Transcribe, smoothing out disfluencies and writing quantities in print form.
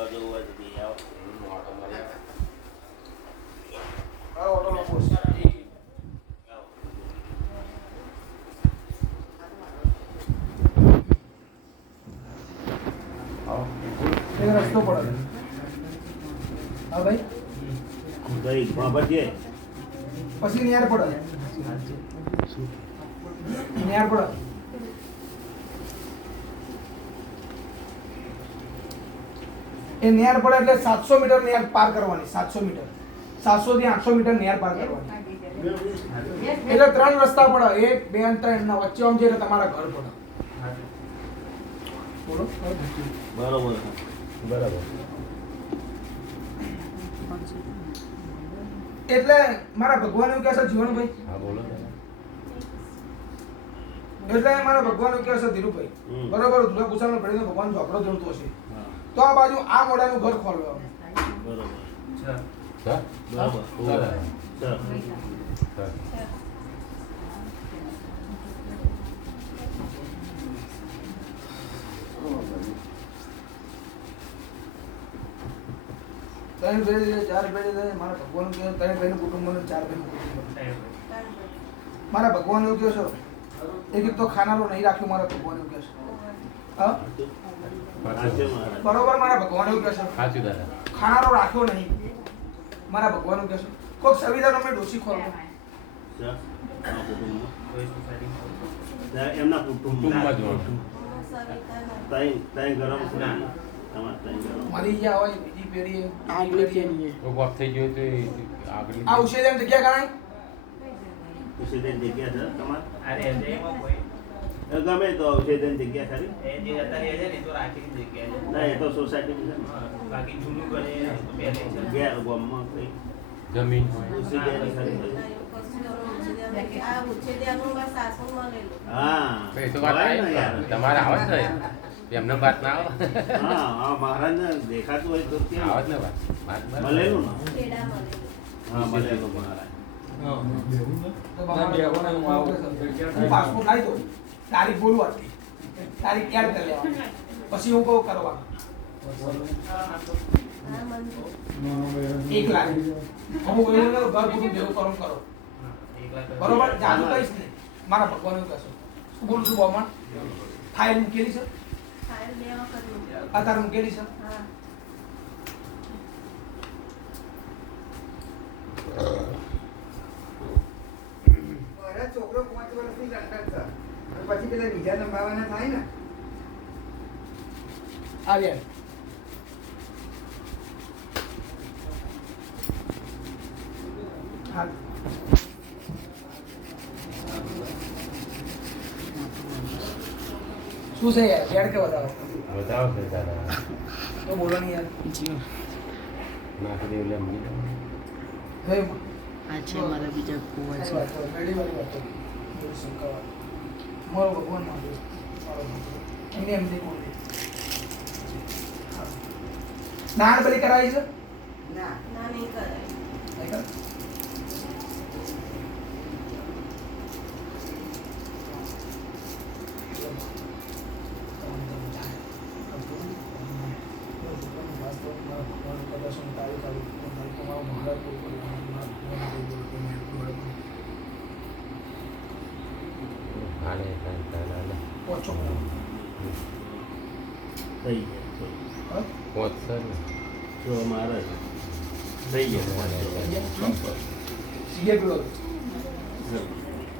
જો જો હોય તો બી આવો ઓટો મારી આ ઓટો નો પોસ એક રસ્તો પડે હા ભાઈ ગઈ બાબા જે પછી નિયાર પડે નિયાર પડે એ નિયાર પડે એટલે 700 મીટર નિયાર પાર કરવાની 700 મીટર 700 થી 800 મીટર નિયાર પાર કરવાની એટલે 3 રસ્તા પડે 1 2 અને 3 ના વચ્ચે આમ જઈને તમારા ઘર પડે બોલો બરોબર બરાબર એટલે મારા ભગવાન એવું કહે છે જીવનભાઈ હા બોલો એટલે મારા ભગવાન એવું કહે છે ધીરુભાઈ બરોબર દુર્ગા પૂજાનો પડીને ભગવાન ઝોપડો જોડતો હશે તો આ બાજુ આ મોડાનું ઘર ખોલવાનું બરોબર સર બરાબર સર ત્રણ પેઢી ચાર પેઢી મારા ભગવાન કહે ત્રણ પેઢી કુટુંબ ચાર પેઢી મારા ભગવાન એવું કહે છે એક તો ખાનારો નહીં રાખ્યું મારા ભગવાન એવું કહે છે હા બરોબર મારા ભગવાન એવું કહે છે સાચું દાદા ખાનારો રાખ્યો નહીં મારા ભગવાન એવું કહે છે કોઈક સંવિધાન અમે ડોસી ખોલો એમના કુટુંબમાં જ તઈ ગરમ મરી ગયા હોય બીજી પેઢી વખત થઈ ગયો તો આગળ આ ઉછેર જગ્યા ગણાય ઉછેદન જગ્યા છે તમારે અરે એમાં કોઈ ગમે તો ઉછેદન જગ્યા ખરી એ જે અત્યારે છે ને એ તો રાખેલી જગ્યા છે ના એ તો સોસાયટી છે હા, બાકી જૂનું ઘર એ તો પહેલે છે ગયા ગામમાં કઈ જમીન હોય ઉછેદન ખરી હા તો એ તો વાત હોય ને આવી યાર. તમારે આવે છે ને એમને વાત ના આવે હા હા મહારાજને દેખાતું હોય તો કેમ આવે જ ને વાત મળેલું ને હા મળેલું મહારાજ તો હું પાસપોર્ટ લાવી દઉં તારીખ બોલું આટલી તારીખ યાદ કરી લેવાની પછી હું કહું કરવા 1 લાખ અમુક એવું ઘર કુટુંબ જેવું કરો કરો બરોબર જાદુ કહીશ ને મારા ભગવાન એવું કહેશો શું બોલું છું બહુમાન ફાઇલ મૂકેલી છે અત્યારે મૂકેલી છે છોકરો 5 વર્ષની લંડન છે પછી પેલા બીજા લંબાવાના થાય ને આવ્યા હા શું છે યાર યાર કે બતાવો બતાવો છે દાદા તો બોલો નહીં યાર નાખી દેવું એટલે અમને ગયું આ છે મારા બીજા કુવા છે પેઢી વાળી વાત તો શંકાવા મારો ભગવાન માંગે એને એમ નહીં બોલે નાણ બલી કરાવી છે ના નહીં કર? હાલે દાદા પહોંચો થઈ ગયા પહોંચ સર ને તો મહારાજ થઈ ગયા સીએ પેલો હા.